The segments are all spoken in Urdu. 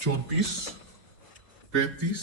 34, 35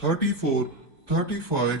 34, 35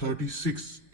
36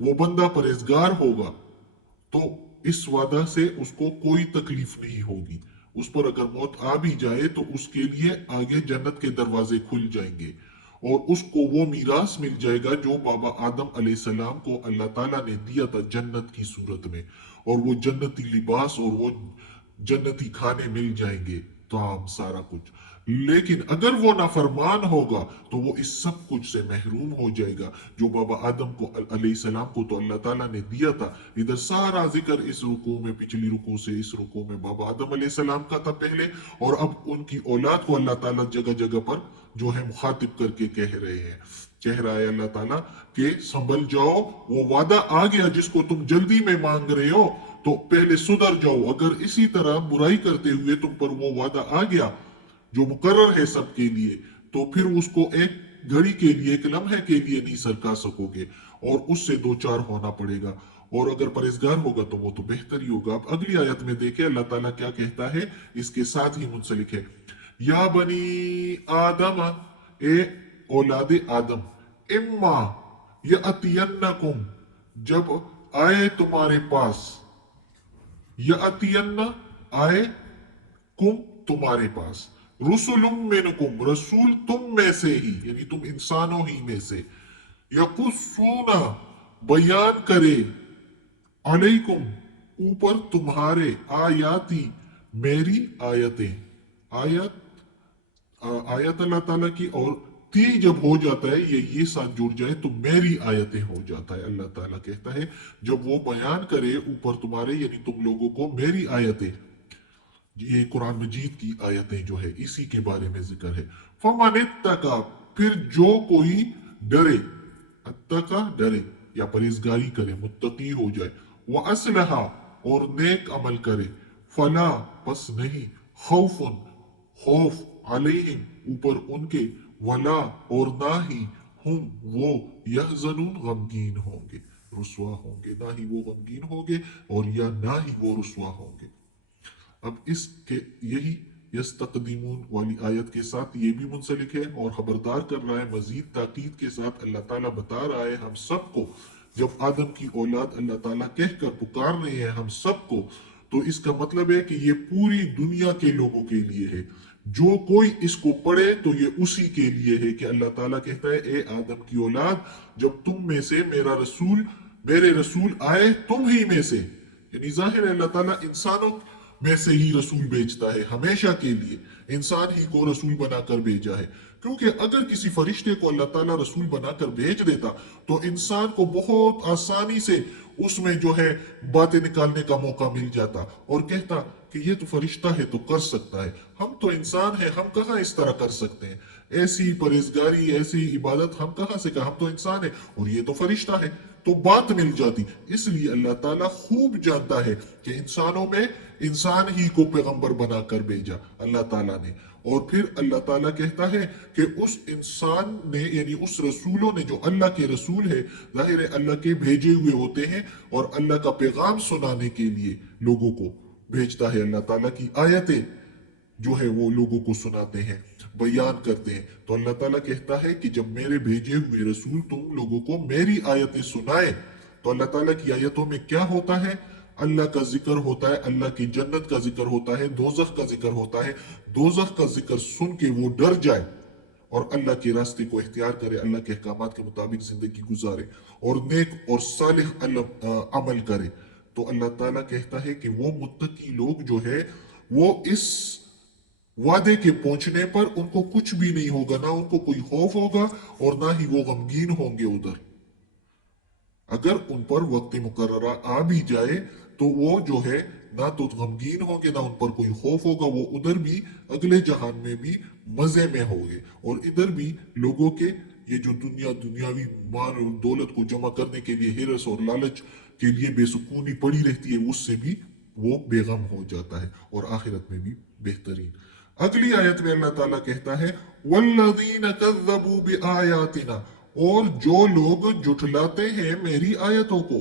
وہ بندہ پرہیزگار ہوگا تو اس وعدہ سے اس کو کوئی تکلیف نہیں ہوگی. اس پر اگر موت آ بھی جائے تو اس کے لیے آگے جنت کے دروازے کھل جائیں گے اور اس کو وہ میراث مل جائے گا جو بابا آدم علیہ السلام کو اللہ تعالیٰ نے دیا تھا جنت کی صورت میں. اور وہ جنتی لباس اور وہ جنتی کھانے مل جائیں گے، طعام، سارا کچھ. لیکن اگر وہ نافرمان ہوگا تو وہ اس سب کچھ سے محروم ہو جائے گا جو بابا آدم کو علیہ السلام کو تو اللہ تعالیٰ نے دیا تھا. ادھر سارا ذکر اس رکوع میں، پچھلی رکوع سے اس رکوع میں بابا آدم علیہ السلام کا تھا پہلے، اور اب ان کی اولاد کو اللہ تعالیٰ جگہ جگہ پر جو ہے مخاطب کر کے کہہ رہے ہیں، کہہ رہا ہے اللہ تعالیٰ کہ سنبھل جاؤ، وہ وعدہ آ گیا جس کو تم جلدی میں مانگ رہے ہو، تو پہلے سدھر جاؤ. اگر اسی طرح برائی کرتے ہوئے تم پر وہ وعدہ آ گیا جو مقرر ہے سب کے لیے، تو پھر اس کو ایک گھڑی کے لیے، ایک لمحے کے لیے نہیں سرکا سکو گے اور اس سے دو چار ہونا پڑے گا. اور اگر پرہیزگار ہوگا تو وہ تو بہتر ہی ہوگا. اب اگلی آیت میں دیکھیں اللہ تعالیٰ کیا کہتا ہے، اس کے ساتھ ہی منسلک ہے. یا بنی آدم، اے اولاد آدم، اما یاتینکم، جب آئے تمہارے پاس، یاتین آئے، کم تمہارے پاس، رسول منکم، رسول تم میں سے ہی، یعنی تم انسانوں ہی میں سے، یقصون، بیان کرے، علیکم، اوپر تمہارے، آیاتی، میری آیتیں. آیت اللہ تعالیٰ کی، اور تی جب ہو جاتا ہے یہ ساتھ جڑ جائے تو میری آیتیں ہو جاتا ہے. اللہ تعالیٰ کہتا ہے جب وہ بیان کرے اوپر تمہارے، یعنی تم لوگوں کو، میری آیتیں. یہ قرآن مجید کی آیتیں جو ہے اسی کے بارے میں ذکر ہے. فَمَنِ اتَّقَى، پھر جو کوئی ڈرے، اتقا ڈرے یا پرہیزگاری کرے، متقی ہو جائے، وَأَصْلَحَ، اور نیک عمل کرے، فلا، پس نہیں، خوف، خوف، علیہم، اوپر ان کے، ولا، اور نہ ہی، ہم وہ، یحزنون، غمگین ہوں گے، رسوا ہوں گے. نہ ہی وہ غمگین ہوں گے اور یا نہ ہی وہ رسوا ہوں گے. اب اس کے یہی یستقدمون والی آیت کے ساتھ یہ بھی منسلک ہے اور خبردار کر رہا ہے، مزید تاکید کے ساتھ اللہ تعالیٰ بتا رہا ہے ہم سب کو، جب آدم کی اولاد اللہ تعالیٰ کہہ کر پکار رہے ہیں ہم سب کو، تو اس کا مطلب ہے کہ یہ پوری دنیا کے لوگوں کے لیے ہے. جو کوئی اس کو پڑھے تو یہ اسی کے لیے ہے کہ اللہ تعالیٰ کہتا ہے اے آدم کی اولاد، جب تم میں سے میرے رسول آئے تم ہی میں سے، یعنی ظاہر ہے اللہ تعالیٰ انسانوں میں سے ہی رسول بھیجتا ہے، ہمیشہ کے لیے انسان ہی کو رسول بنا کر بھیجا ہے. کیونکہ اگر کسی فرشتے کو اللہ تعالیٰ رسول بنا کر بھیج دیتا تو انسان کو بہت آسانی سے اس میں جو ہے باتیں نکالنے کا موقع مل جاتا اور کہتا کہ یہ تو فرشتہ ہے تو کر سکتا ہے، ہم تو انسان ہیں، ہم کہاں اس طرح کر سکتے ہیں، ایسی پرہیزگاری، ایسی عبادت ہم کہاں سے، ہم تو انسان ہیں اور یہ تو فرشتہ ہے، تو بات مل جاتی. اس لیے اللہ تعالیٰ خوب جانتا ہے کہ انسانوں میں انسان ہی کو پیغمبر بنا کر بھیجا اللہ تعالیٰ نے. اور پھر اللہ تعالیٰ کہتا ہے کہ اس انسان نے، یعنی اس رسولوں نے جو اللہ کے رسول ہے، ظاہر ہے اللہ کے بھیجے ہوئے ہوتے ہیں اور اللہ کا پیغام سنانے کے لیے لوگوں کو بھیجتا ہے. اللہ تعالیٰ کی آیتیں جو ہے وہ لوگوں کو سناتے ہیں، بیان کرتے ہیں. تو اللہ تعالیٰ کہتا ہے کہ جب میرے بھیجے ہوئے رسول تم لوگوں کو میری آیتیں سنائے، تو اللہ تعالیٰ کی آیتوں میں کیا ہوتا ہے؟ اللہ کا ذکر ہوتا ہے، اللہ کی جنت کا ذکر ہوتا ہے، دوزخ کا ذکر ہوتا ہے. دوزخ کا ذکر سن کے وہ ڈر جائے اور اللہ کے راستے کو اختیار کرے، اللہ کے احکامات کے مطابق زندگی گزارے اور نیک اور صالح عمل کرے. تو اللہ تعالیٰ کہتا ہے کہ وہ متقی لوگ جو ہے وہ اس وعدے کے پہنچنے پر ان کو کچھ بھی نہیں ہوگا، نہ ان کو کوئی خوف ہوگا اور نہ ہی وہ غمگین ہوں گے. ادھر اگر ان پر وقت مقررہ آ بھی جائے تو وہ جو ہے نہ تو غمگین ہوں گے، نہ ان پر کوئی خوف ہوگا. وہ ادھر بھی اگلے جہان میں بھی مزے میں ہوں گے اور ادھر بھی لوگوں کے یہ جو دنیاوی مال اور دولت کو جمع کرنے کے لیے ہرس اور لالچ کے لیے بے سکونی پڑی رہتی ہے، اس سے بھی وہ بے غم ہو جاتا ہے اور آخرت میں بھی بہترین. اگلی آیت میں اللہ تعالیٰ کہتا ہے وَالَّذِينَ كَذَّبُوا بِآيَاتِنَا، اور جو لوگ جھٹلاتے ہیں میری آیتوں کو،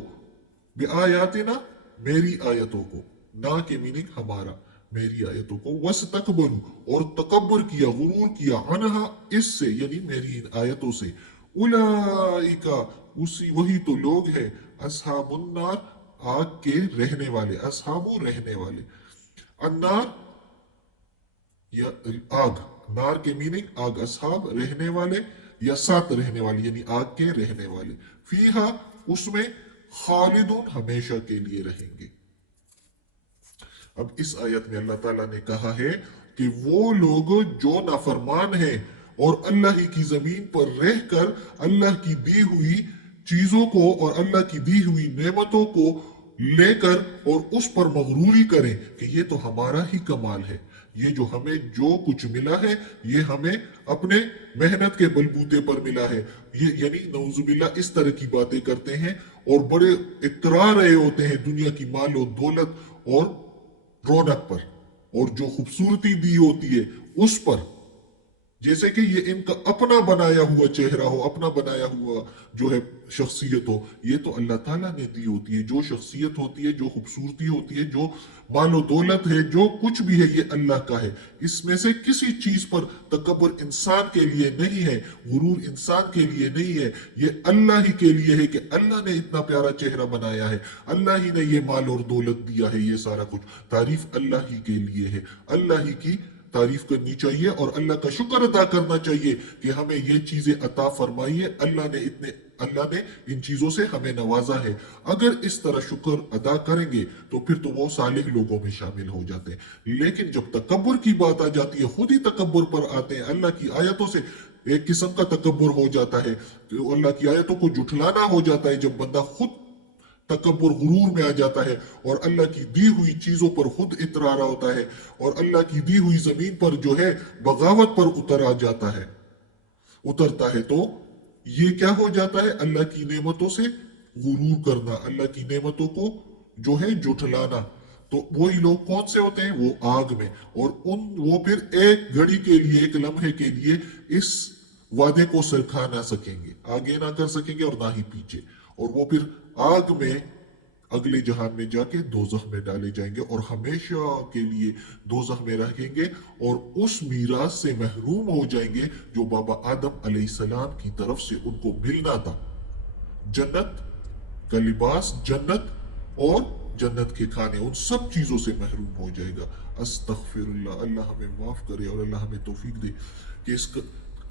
بِآيَاتِنَا، میری آیتوں کو، نا کے میننگ ہمارا، میری آیتوں کو، وَاسْتَكْبَرُوا، اور تکبر کیا، غرور کیا، عَنْهَا، اس سے، یعنی میری ان آیتوں سے، اُولَئِكَ، وہی تو لوگ ہیں، اصحاب النار آگ کے رہنے والے، اصحاب رہنے والے، النار یا آگ، نار کے میننگ آگ، اصحاب رہنے والے یا ساتھ رہنے والے یعنی آگ کے رہنے والے، فیہا اس میں، خالدون ہمیشہ کے لیے رہیں گے۔ اب اس آیت میں اللہ تعالیٰ نے کہا ہے کہ وہ لوگ جو نافرمان ہیں اور اللہ ہی کی زمین پر رہ کر اللہ کی دی ہوئی چیزوں کو اور اللہ کی دی ہوئی نعمتوں کو لے کر اور اس پر مغروری کریں کہ یہ تو ہمارا ہی کمال ہے، یہ جو ہمیں جو کچھ ملا ہے یہ ہمیں اپنے محنت کے بلبوتے پر ملا ہے، یہ یعنی نعوذ باللہ اس طرح کی باتیں کرتے ہیں اور بڑے اترا رہے ہوتے ہیں دنیا کی مال و دولت اور رونق پر اور جو خوبصورتی دی ہوتی ہے اس پر، جیسے کہ یہ ان کا اپنا بنایا ہوا چہرہ ہو، اپنا بنایا ہوا جو ہے شخصیت ہو، یہ تو اللہ تعالیٰ نے دی ہوتی ہے۔ جو شخصیت ہوتی ہے، جو خوبصورتی ہوتی ہے، جو مال و دولت ہے، جو کچھ بھی ہے یہ اللہ کا ہے۔ اس میں سے کسی چیز پر تکبر انسان کے لیے نہیں ہے، غرور انسان کے لیے نہیں ہے، یہ اللہ ہی کے لیے ہے کہ اللہ نے اتنا پیارا چہرہ بنایا ہے، اللہ ہی نے یہ مال اور دولت دیا ہے، یہ سارا کچھ تعریف اللہ ہی کے لیے ہے۔ اللہ ہی کی تعریف کرنی چاہیے اور اللہ کا شکر ادا کرنا چاہیے کہ ہمیں یہ چیزیں عطا فرمائی ہے، اللہ نے ان چیزوں سے ہمیں نوازا ہے۔ اگر اس طرح شکر ادا کریں گے تو پھر تو وہ صالح لوگوں میں شامل ہو جاتے ہیں۔ لیکن جب تکبر کی بات آ جاتی ہے، خود ہی تکبر پر آتے ہیں، اللہ کی آیتوں سے ایک قسم کا تکبر ہو جاتا ہے، اللہ کی آیتوں کو جھٹلانا ہو جاتا ہے، جب بندہ خود تکبر غرور میں آ جاتا ہے اور اللہ کی دی ہوئی چیزوں پر خود اترا رہا ہوتا ہے اور اللہ کی دی ہوئی زمین پر جو ہے بغاوت پر اترتا ہے، تو یہ کیا ہو جاتا ہے؟ اللہ کی نعمتوں سے غرور کرنا، اللہ کی نعمتوں کو جو ہے جھٹلانا۔ تو وہی لوگ کون سے ہوتے ہیں؟ وہ آگ میں، اور وہ پھر ایک گھڑی کے لیے، ایک لمحے کے لیے اس وعدے کو سرکھا نہ سکیں گے، آگے نہ کر سکیں گے اور نہ ہی پیچھے، اور وہ پھر آگ میں اگلے جہان میں جا کے دوزخ میں ڈالے جائیں گے اور ہمیشہ کے لیے دوزخ میں رہیں گے اور اس میراث سے محروم ہو جائیں گے جو بابا آدم علیہ السلام کی طرف سے ان کو ملنا تھا، جنت کا لباس، جنت اور جنت کے کھانے، ان سب چیزوں سے محروم ہو جائے گا۔ استغفر اللہ، اللہ ہمیں معاف کرے اور اللہ ہمیں توفیق دے کہ اس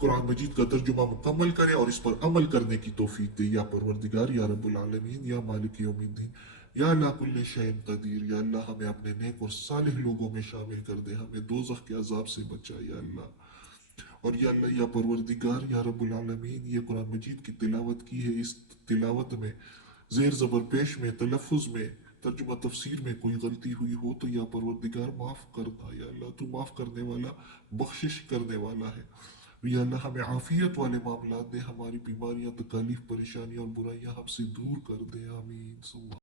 قرآن مجید کا ترجمہ مکمل کرے اور اس پر عمل کرنے کی توفیق دے۔ یا پروردگار، یا رب العالمین، یا مالک یوم الدین، یا اللہ کل شیء قدیر، یا اللہ ہمیں اپنے نیک اور صالح لوگوں میں شامل کر دے، ہمیں دوزخ کے عذاب سے بچا یا اللہ۔ اور یا اللہ، یا پروردگار، یا رب العالمین، یہ قرآن مجید کی تلاوت کی ہے، اس تلاوت میں زیر زبر پیش میں، تلفظ میں، ترجمہ تفسیر میں کوئی غلطی ہوئی ہو تو یا پروردگار معاف کرنا، یا اللہ تو معاف کرنے والا، بخشش کرنے والا ہے۔ یا اللہ ہمیں عافیت والے معاملات دے، ہماری بیماریاں، تکالیف، پریشانیاں اور برائیاں ہم سے دور کر دے، آمین۔